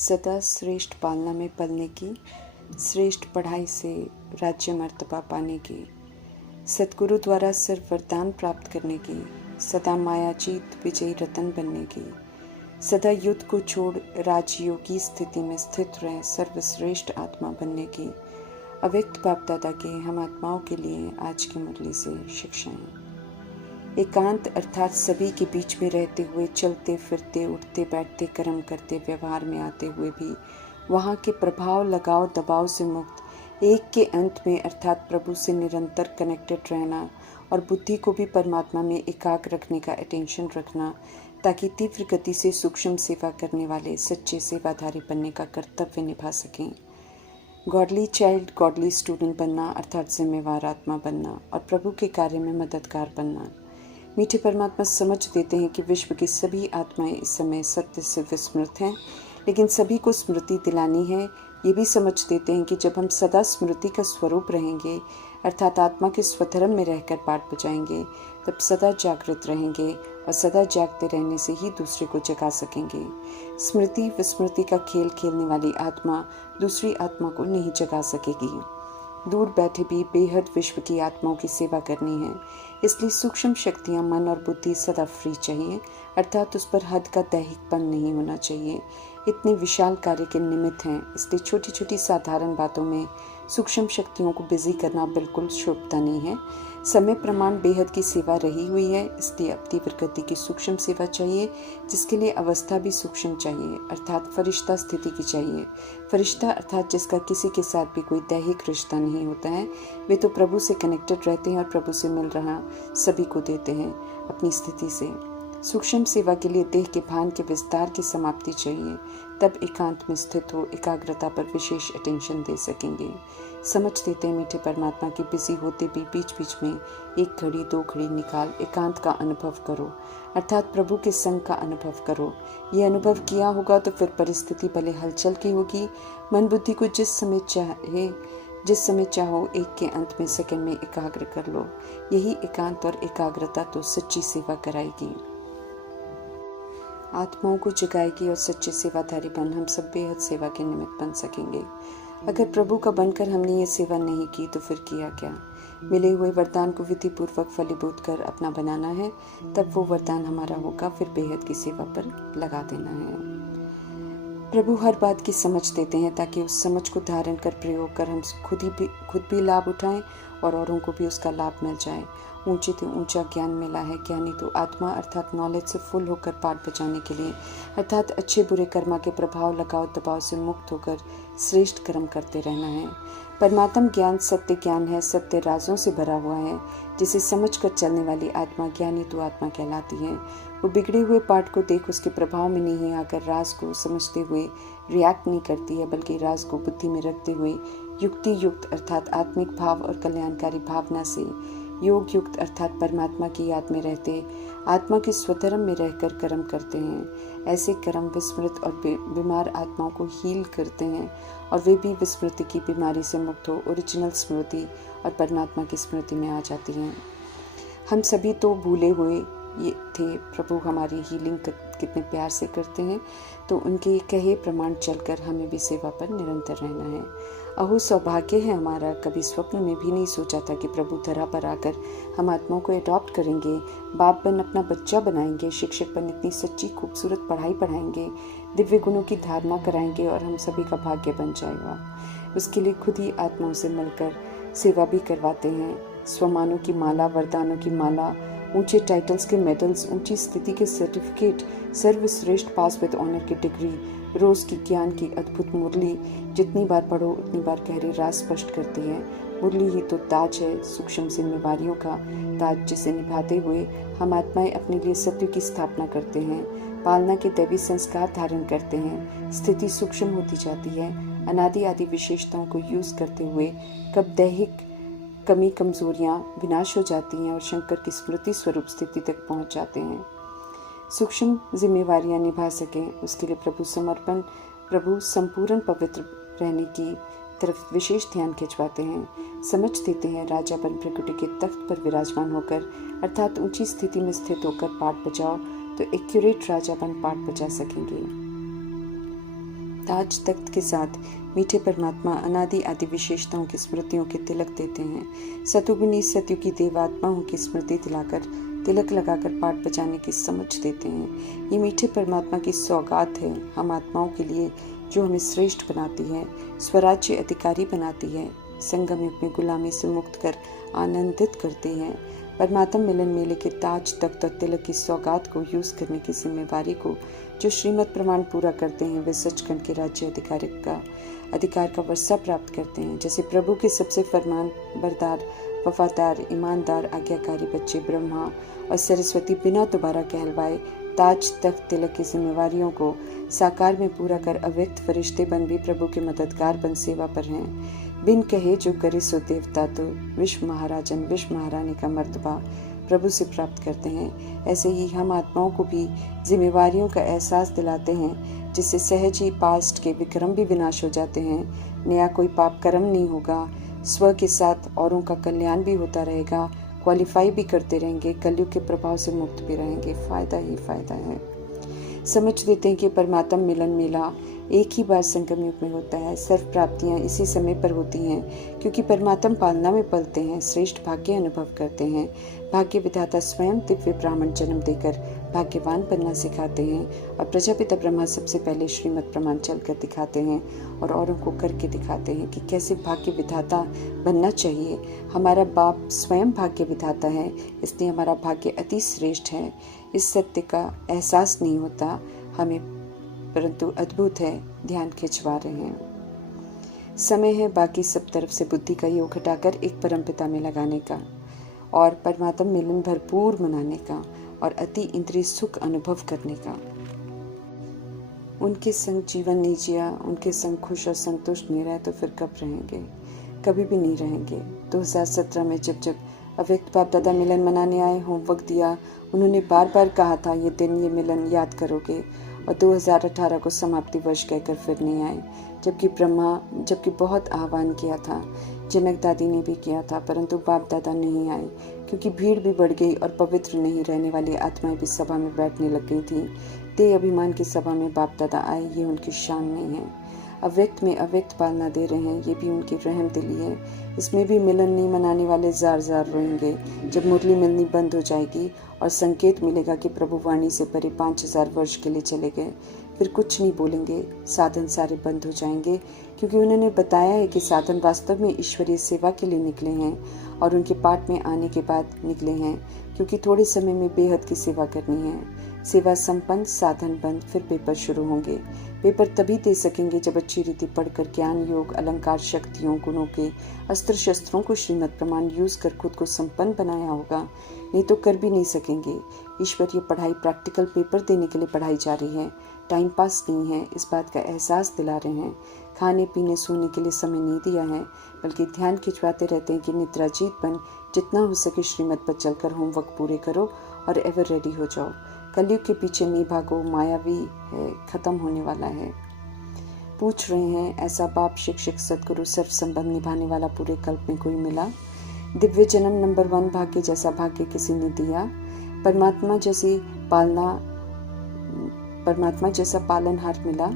सदा श्रेष्ठ पालना में पलने की, श्रेष्ठ पढ़ाई से राज्य मर्तबा पाने की, सतगुरु द्वारा सर्व वरदान प्राप्त करने की, सदा मायाजीत विजयी रतन बनने की, सदा युद्ध को छोड़ राजयोग की स्थिति में स्थित रहे सर्वश्रेष्ठ आत्मा बनने की अव्यक्त बाप दादा के हम आत्माओं के लिए आज की मुरली से शिक्षाएं। एकांत अर्थात सभी के बीच में रहते हुए, चलते फिरते उठते बैठते कर्म करते व्यवहार में आते हुए भी वहाँ के प्रभाव लगाव दबाव से मुक्त, एक के अंत में अर्थात प्रभु से निरंतर कनेक्टेड रहना और बुद्धि को भी परमात्मा में एकाग्र रखने का अटेंशन रखना, ताकि तीव्र गति से सूक्ष्म सेवा करने वाले सच्चे सेवाधारी बनने का कर्तव्य निभा सकें। गॉडली चाइल्ड, गॉडली स्टूडेंट बनना अर्थात जिम्मेवार आत्मा बनना और प्रभु के कार्य में मददगार बनना। मीठे परमात्मा समझ देते हैं कि विश्व की सभी आत्माएं इस समय सत्य से विस्मृत हैं, लेकिन सभी को स्मृति दिलानी है। ये भी समझ देते हैं कि जब हम सदा स्मृति का स्वरूप रहेंगे अर्थात आत्मा के स्वधर्म में रहकर पाठ बजाएंगे, तब सदा जागृत रहेंगे और सदा जागते रहने से ही दूसरे को जगा सकेंगे। स्मृति विस्मृति का खेल खेलने वाली आत्मा दूसरी आत्मा को नहीं जगा सकेगी। दूर बैठे भी बेहद विश्व की आत्माओं की सेवा करनी है, इसलिए सूक्ष्म शक्तियाँ मन और बुद्धि सदा फ्री चाहिए, अर्थात उस पर हद का दैहिकपन नहीं होना चाहिए। इतने विशाल कार्य के निमित्त हैं, इसलिए छोटी छोटी साधारण बातों में सूक्ष्म शक्तियों को बिजी करना बिल्कुल शोभता नहीं है। समय प्रमाण बेहद की सेवा रही हुई है, इसलिए अब तीव्र गति की सूक्ष्म सेवा चाहिए, जिसके लिए अवस्था भी सूक्ष्म चाहिए अर्थात फरिश्ता स्थिति की चाहिए। फरिश्ता अर्थात जिसका किसी के साथ भी कोई दैहिक रिश्ता नहीं होता है, वे तो प्रभु से कनेक्टेड रहते हैं और प्रभु से मिल रहा सभी को देते हैं अपनी स्थिति से। सूक्ष्म सेवा के लिए देह के भान के विस्तार की समाप्ति चाहिए, तब एकांत में स्थित हो एकाग्रता पर विशेष अटेंशन दे सकेंगे। समझ देते हैं मीठे परमात्मा की बिजी होते भी बीच बीच में एक घड़ी दो घड़ी निकाल एकांत का अनुभव करो, अर्थात प्रभु के संग का अनुभव करो। ये अनुभव किया होगा तो फिर परिस्थिति भले हलचल की होगी, मन बुद्धि को जिस समय चाहो एक के अंत में सेकंड में एकाग्र कर लो। यही एकांत और एकाग्रता तो सच्ची सेवा कराएगी, आत्माओं को जगाएगी और सच्चे सेवाधारी बन हम सब बेहद सेवा के निमित्त बन सकेंगे। अगर प्रभु का बनकर हमने ये सेवा नहीं की तो फिर किया क्या? मिले हुए वरदान को विधि पूर्वक फलीभूत कर अपना बनाना है, तब वो वरदान हमारा होगा, फिर बेहद की सेवा पर लगा देना है। प्रभु हर बात की समझ देते हैं ताकि उस समझ को धारण कर प्रयोग कर हम खुद भी लाभ उठाएं और औरों को भी उसका लाभ मिल जाए। ऊंचे से ऊंचा ज्ञान मिला है, ज्ञानी तो आत्मा अर्थात नॉलेज से फुल होकर पाठ बजाने के लिए अर्थात अच्छे बुरे कर्मा के प्रभाव लगाव दबाव से मुक्त होकर श्रेष्ठ कर्म करते रहना है। परमात्म ज्ञान सत्य ज्ञान है, सत्य राजों से भरा हुआ है, जिसे समझ कर चलने वाली आत्मा ज्ञानी तो आत्मा कहलाती है। वो बिगड़े हुए पाठ को देख उसके प्रभाव में नहीं आकर राज को समझते हुए रिएक्ट नहीं करती है, बल्कि राज को बुद्धि में रखते हुए युक्ति युक्त अर्थात आत्मिक भाव और कल्याणकारी भावना से योग युक्त अर्थात परमात्मा की याद में रहते आत्मा के स्वधर्म में रहकर कर्म करते हैं। ऐसे कर्म विस्मृत और बीमार आत्माओं को हील करते हैं और वे भी विस्मृति की बीमारी से मुक्त हो ओरिजिनल स्मृति और परमात्मा की स्मृति में आ जाती हैं। हम सभी तो भूले हुए ये थे, प्रभु हमारी हीलिंग कितने प्यार से करते हैं, तो उनके कहे प्रमाण चलकर हमें भी सेवा पर निरंतर रहना है। अहो सौभाग्य है हमारा, कभी स्वप्न में भी नहीं सोचा था कि प्रभु धरा पर आकर हम आत्माओं को अडॉप्ट करेंगे, बाप बन अपना बच्चा बनाएंगे, शिक्षक बन इतनी सच्ची खूबसूरत पढ़ाई पढ़ाएंगे, दिव्य गुणों की धारणा कराएंगे और हम सभी का भाग्य बन जाएगा। उसके लिए खुद ही आत्माओं से मिलकर सेवा भी करवाते हैं। स्वमानों की माला, वरदानों की माला, ऊंचे टाइटल्स के मेडल्स, ऊंची स्थिति के सर्टिफिकेट, सर्वश्रेष्ठ पास विद ऑनर की डिग्री, रोज की ज्ञान की अद्भुत मुरली, जितनी बार पढ़ो उतनी बार गहरे राज स्पष्ट करती है। मुरली ही तो ताज है, सूक्ष्म जिम्मेवारियों का ताज, जिसे निभाते हुए हम आत्माएं अपने लिए सत्य की स्थापना करते हैं, पालना के दैवी संस्कार धारण करते हैं। स्थिति सूक्ष्म होती जाती है, अनादि आदि विशेषताओं को यूज करते हुए कब दैहिक कमी कमजोरियां विनाश हो जाती हैं और शंकर की स्मृति स्वरूप स्थिति तक पहुंच जाते हैं। सूक्ष्म जिम्मेवारियां निभा सकें उसके लिए प्रभु संपूर्ण पवित्र रहने की तरफ विशेष ध्यान खिंचवाते हैं। समझ देते हैं राजापन प्रकृति के तख्त पर विराजमान होकर अर्थात ऊंची स्थिति में स्थित होकर पाठ बजाओ तो एक्यूरेट राजापन पाठ बजा सकेंगे। ताज तख्त के साथ मीठे परमात्मा अनादि आदि विशेषताओं की स्मृतियों के तिलक देते हैं। सतुगुनी सत्युगी देवात्माओं की स्मृति दिलाकर तिलक लगाकर पाठ बजाने की समझ देते हैं। ये मीठे परमात्मा की सौगात है हम आत्माओं के लिए, जो हमें श्रेष्ठ बनाती है, स्वराज्य अधिकारी बनाती है, संगम युग में गुलामी से मुक्त कर आनंदित करती है। परमात्मा मिलन मेले के ताज तख्त और तिलक की सौगात को यूज करने की जिम्मेवारी को जो श्रीमत प्रमाण पूरा करते हैं वे सचखंड के राज्य अधिकार का वर्षा प्राप्त करते हैं। जैसे प्रभु के सबसे फरमान बरदार, वफादार, ईमानदार, आज्ञाकारी बच्चे ब्रह्मा और सरस्वती बिना दोबारा कहलवाए ताज तख्त तिलक की जिम्मेवारियों को साकार में पूरा कर अव्यक्त फरिश्ते बन भी प्रभु के मददगार बन सेवा पर हैं। बिन कहे जो करे सो देवता तो विश्व महाराजन विश्व महारानी का मर्तबा प्रभु से प्राप्त करते हैं। ऐसे ही हम आत्माओं को भी जिम्मेवारियों का एहसास दिलाते हैं, जिससे सहज ही पास्ट के विक्रम भी विनाश हो जाते हैं। नया कोई पाप कर्म नहीं होगा, स्व के साथ औरों का कल्याण भी होता रहेगा, क्वालिफाई भी करते रहेंगे, कलयुग के प्रभाव से मुक्त भी रहेंगे। फायदा ही फायदा है। समझ देते हैं कि परमात्मा मिलन मेला एक ही बार संगम युग में होता है। सर्व प्राप्तियां इसी समय पर होती हैं, क्योंकि परमात्मा पालना में पलते हैं, श्रेष्ठ भाग्य अनुभव करते हैं। भाग्य विधाता स्वयं दिव्य ब्राह्मण जन्म देकर भाग्यवान बनना सिखाते हैं और प्रजापिता ब्रह्मा सबसे पहले श्रीमत प्रमाण चल कर दिखाते हैं और औरों को करके दिखाते हैं कि कैसे भाग्य विधाता बनना चाहिए। हमारा बाप स्वयं भाग्य विधाता है, इसलिए हमारा भाग्य अति श्रेष्ठ है। इस सत्य का एहसास नहीं होता हमें, परंतु अद्भुत है, ध्यान खिंचवा रहे हैं। समय है बाकी सब तरफ से बुद्धि का योग हटाकर एक परमपिता में लगाने का और परमात्मा मिलन भरपूर मनाने का और अति इंद्रिय सुख अनुभव करने का। उनके संग जीवन नहीं जिया, उनके संग खुश और संतुष्ट नहीं रहे तो फिर कब रहेंगे? कभी भी नहीं रहेंगे। 2017 में जब अव्यक्त बाप दादा मिलन मनाने आए, होमवर्क दिया, उन्होंने बार बार कहा था ये दिन, ये मिलन याद करोगे, और 2018 को समाप्ति वर्ष कहकर फिर नहीं आए। जबकि बहुत आह्वान किया था, जनक दादी ने भी किया था, परंतु बाप दादा नहीं आए, क्योंकि भीड़ भी बढ़ गई और पवित्र नहीं रहने वाली आत्माएं भी सभा में बैठने लग गई थी। ते अभिमान की सभा में बाप दादा आए, ये उनकी शान नहीं है। अव्यक्त में अव्यक्त पालना दे रहे हैं, ये भी उनकी रहम दिली है। इसमें भी मिलन नहीं मनाने वाले जार रोएंगे जब मुरली मिलनी बंद हो जाएगी और संकेत मिलेगा कि प्रभु वाणी से परे 5000 वर्ष के लिए चले गए। फिर कुछ नहीं बोलेंगे, साधन सारे बंद हो जाएंगे, क्योंकि उन्होंने बताया है कि साधन वास्तव में ईश्वरीय सेवा के लिए निकले हैं और उनके पाठ में आने के बाद निकले हैं, क्योंकि थोड़े समय में बेहद की सेवा करनी है। सेवा संपन्न, साधन बंद, फिर पेपर शुरू होंगे। पेपर तभी दे सकेंगे जब अच्छी रीति पढ़कर ज्ञान, योग, अलंकार, शक्तियों, गुणों के अस्त्र शस्त्रों को श्रीमत प्रमाण यूज कर खुद को संपन्न बनाया होगा, नहीं तो कर भी नहीं सकेंगे। ईश्वरीय पढ़ाई प्रैक्टिकल पेपर देने के लिए पढ़ाई जा रही है, टाइम पास नहीं है, इस बात का एहसास दिला रहे हैं। खाने पीने सोने के लिए समय नहीं दिया है, बल्कि ध्यान खिंचवाते रहते हैं कि निद्राजीत बन जितना हो सके श्रीमत पर चलकर होमवर्क पूरे करो और एवर रेडी हो जाओ। कलयुग के पीछे नहीं भागो, मायावी है, खत्म होने वाला है। पूछ रहे हैं, ऐसा बाप, शिक्षक, सदगुरु, सर्व संबंध निभाने वाला पूरे कल्प में कोई मिला? दिव्य जन्म नंबर 1 भाग्य जैसा भाग्य किसी ने दिया? परमात्मा जैसा पालनहार मिला?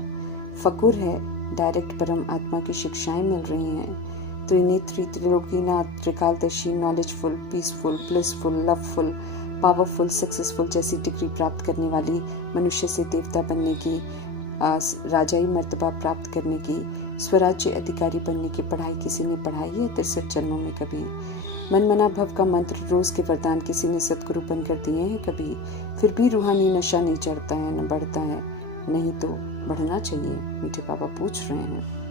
फकुर है, डायरेक्ट परम आत्मा की शिक्षाएं मिल रही हैं। त्रिनेत्री, त्रिलोकीनाथ, त्रिकालदर्शी, knowledgeful, peaceful, blissful, loveful, powerful, successful जैसी डिग्री प्राप्त करने वाली, मनुष्य से देवता बनने की, राजाई मर्तबा प्राप्त करने की, स्वराज्य अधिकारी बनने की पढ़ाई किसी ने पढ़ाई है 63 जन्मों में कभी? मनमना भव का मंत्र रोज के वरदान किसी ने सतगुरु बनकर दिए हैं कभी? फिर भी रूहानी नशा नहीं चढ़ता है, न बढ़ता है, नहीं तो बढ़ना चाहिए। मीठे बाबा पूछ रहे हैं।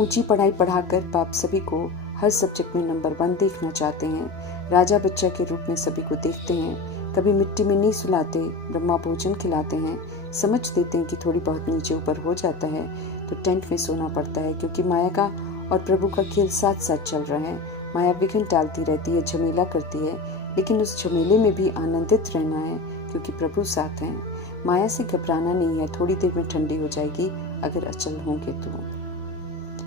ऊंची पढ़ाई पढ़ाकर बाप सभी को हर सब्जेक्ट में नंबर 1 देखना चाहते हैं। राजा बच्चा के रूप में सभी को देखते हैं। कभी मिट्टी में नहीं सुलाते, ब्रह्मा भोजन खिलाते हैं। समझ देते हैं कि थोड़ी बहुत नीचे ऊपर हो जाता है तो टेंट में सोना पड़ता है, क्योंकि माया का और प्रभु का खेल साथ साथ चल रहा है। माया विघ्न टालती रहती है, झमेला करती है, लेकिन उस झमेले में भी आनंदित रहना है, क्योंकि प्रभु साथ हैं। माया से घबराना नहीं है, थोड़ी देर में ठंडी हो जाएगी अगर अचल होंगे तो।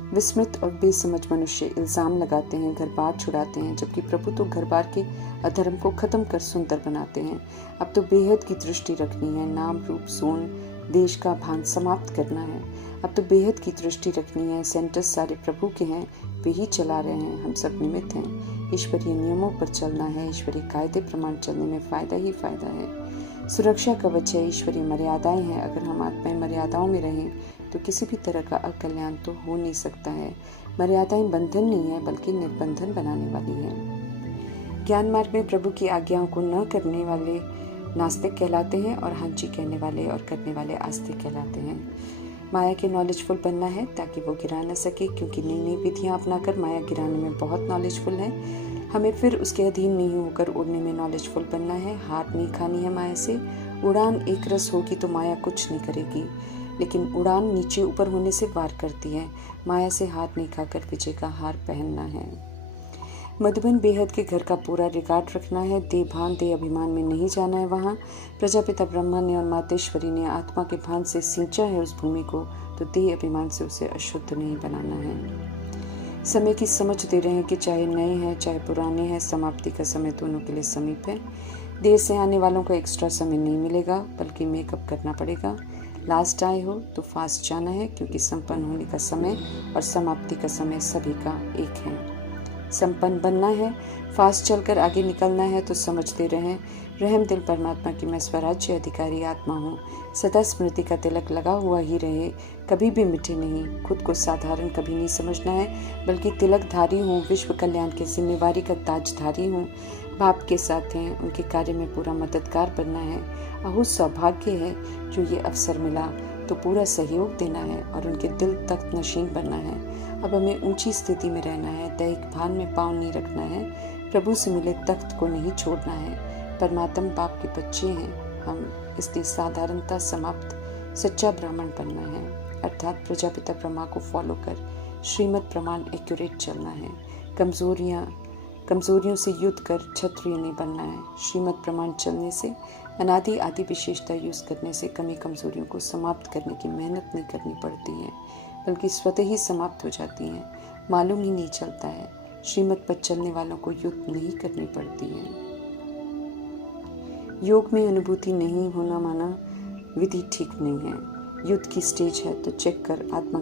विस्मृत और बेसमझ मनुष्य इल्जाम लगाते हैं, घर बार छुड़ाते हैं, जबकि प्रभु तो घर बार के अधर्म को खत्म कर सुंदर बनाते हैं। अब तो बेहद की दृष्टि रखनी है, नाम, रूप, सोन, देश का भान समाप्त करना है। अब तो बेहद की दृष्टि रखनी है। सेंटर्स सारे प्रभु के हैं, वे ही चला रहे हैं, हम सब निमित्त हैं। ईश्वरीय नियमों पर चलना है, ईश्वरीय कायदे प्रमाण चलने में फ़ायदा ही फ़ायदा है। सुरक्षा कवच है, ईश्वरीय मर्यादाएं हैं। अगर हम आत्माएं मर्यादाओं में रहें तो किसी भी तरह का अकल्याण तो हो नहीं सकता है। मर्यादाएं बंधन नहीं है बल्कि निर्बंधन बनाने वाली है। ज्ञान मार्ग में प्रभु की आज्ञाओं को न करने वाले नास्तिक कहलाते हैं और हाँ जी कहने वाले और करने वाले आस्तिक कहलाते हैं। माया के नॉलेजफुल बनना है ताकि वो गिरा न सके, क्योंकि नई नई विधियाँ अपनाकर माया गिराने में बहुत नॉलेजफुल है। हमें फिर उसके अधीन नहीं होकर उड़ने में नॉलेजफुल बनना है। हार नहीं खानी है माया से। उड़ान एक रस होगी तो माया कुछ नहीं करेगी, लेकिन उड़ान नीचे ऊपर होने से वार करती है। माया से हार नहीं खाकर विजय का हार पहनना है। मधुबन बेहद के घर का पूरा रिकॉर्ड रखना है। देह भान देह अभिमान में नहीं जाना है। वहाँ प्रजापिता ब्रह्मा ने और मातेश्वरी ने आत्मा के भान से सींचा है उस भूमि को, तो देह अभिमान से उसे अशुद्ध नहीं बनाना है। समय की समझ दे रहे हैं कि चाहे नए हैं चाहे पुराने हैं, समाप्ति का समय दोनों के लिए समीप है। देर से आने वालों को एक्स्ट्रा समय नहीं मिलेगा, बल्कि मेकअप करना पड़ेगा। लास्ट आए हो तो फास्ट जाना है, क्योंकि संपन्न होने का समय और समाप्ति का समय सभी का एक है। संपन्न बनना है, फास्ट चलकर आगे निकलना है, तो समझते रहें रहम दिल परमात्मा की मैं स्वराज्य अधिकारी आत्मा हूँ। सदा स्मृति का तिलक लगा हुआ ही रहे, कभी भी मिटे नहीं। खुद को साधारण कभी नहीं समझना है, बल्कि तिलकधारी हूँ। विश्व कल्याण की जिम्मेवारी का ताजधारी हूँ। बाप के साथ हैं, उनके कार्य में पूरा मददगार बनना है। अहो सौभाग्य है जो ये अवसर मिला, तो पूरा सहयोग देना है और उनके दिल तक नशीन बनना है। अब हमें ऊंची स्थिति में रहना है, दैहिक भान में पाँव नहीं रखना है। प्रभु से मिले तख्त को नहीं छोड़ना है। परमात्मा बाप के बच्चे हैं हम, इसलिए साधारणता समाप्त सच्चा ब्राह्मण बनना है, अर्थात प्रजापिता ब्रह्मा को फॉलो कर श्रीमद प्रमाण एक्यूरेट चलना है। कमजोरियों से युद्ध कर क्षत्रिय नहीं बनना है। श्रीमद प्रमाण चलने से, अनादि आदि विशेषता यूज करने से कमी कमजोरियों को समाप्त करने की मेहनत नहीं करनी पड़ती है, बल्कि स्वतः ही समाप्त हो जाती हैं। मालूम ही नहीं चलता है। श्रीमत पर चलने वालों को युद्ध नहीं करनी पड़ती है। योग में अनुभूति नहीं होना माना विधि ठीक नहीं है। युद्ध की स्टेज है तो चेक कर आत्मा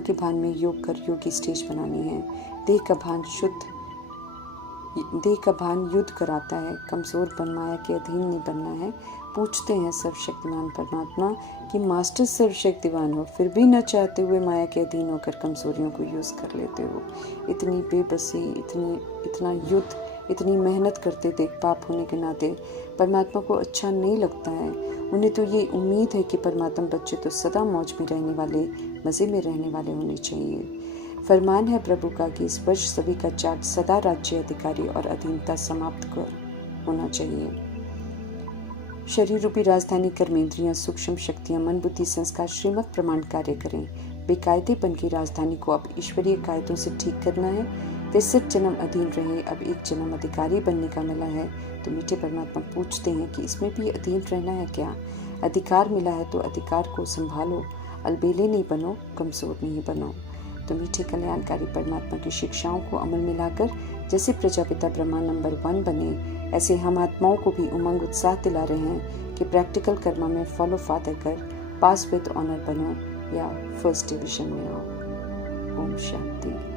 के भान में योग कर योगी स्टेज बनानी है। देह का भान युद्ध कराता है। कमजोर बन माया के अधीन नहीं बनना है। पूछते हैं सर्वशक्तिमान परमात्मा कि मास्टर सर्वशक्तिवान हो, फिर भी न चाहते हुए माया के अधीन होकर कमजोरियों को यूज़ कर लेते हो। इतनी बेबसी, इतना युद्ध, इतनी मेहनत करते देख पाप होने के नाते परमात्मा को अच्छा नहीं लगता है। उन्हें तो ये उम्मीद है कि परमात्मा बच्चे तो सदा मौज में रहने वाले, मज़े में रहने वाले होने चाहिए। फरमान है प्रभु का कि इस वर्ष सभी का चार्ट सदा राज्य अधिकारी और अधीनता समाप्त कर होना चाहिए। शरीर रूपी राजधानी कर्मेंद्रियां, सूक्ष्म शक्तियां, मन बुद्धि संस्कार श्रीमत प्रमाण कार्य करें। बेकायदे बन की राजधानी को अब ईश्वरीय कायदों से ठीक करना है। 63 जन्म अधीन रहे, अब एक जन्म अधिकारी बनने का मिला है। तो मीठे परमात्मा पूछते हैं कि इसमें भी अधीन रहना है क्या? अधिकार मिला है तो अधिकार को संभालो, अलबेले नहीं बनो, कमजोर नहीं बनो। तो मीठे कल्याणकारी परमात्मा की शिक्षाओं को अमल में लाकर जैसे प्रजापिता ब्रह्मा नंबर 1 बने, ऐसे हम आत्माओं को भी उमंग उत्साह दिला रहे हैं कि प्रैक्टिकल कर्मा में फॉलो फादर कर पास विद ऑनर बनो या फर्स्ट डिवीजन में आओ। ओम शांति।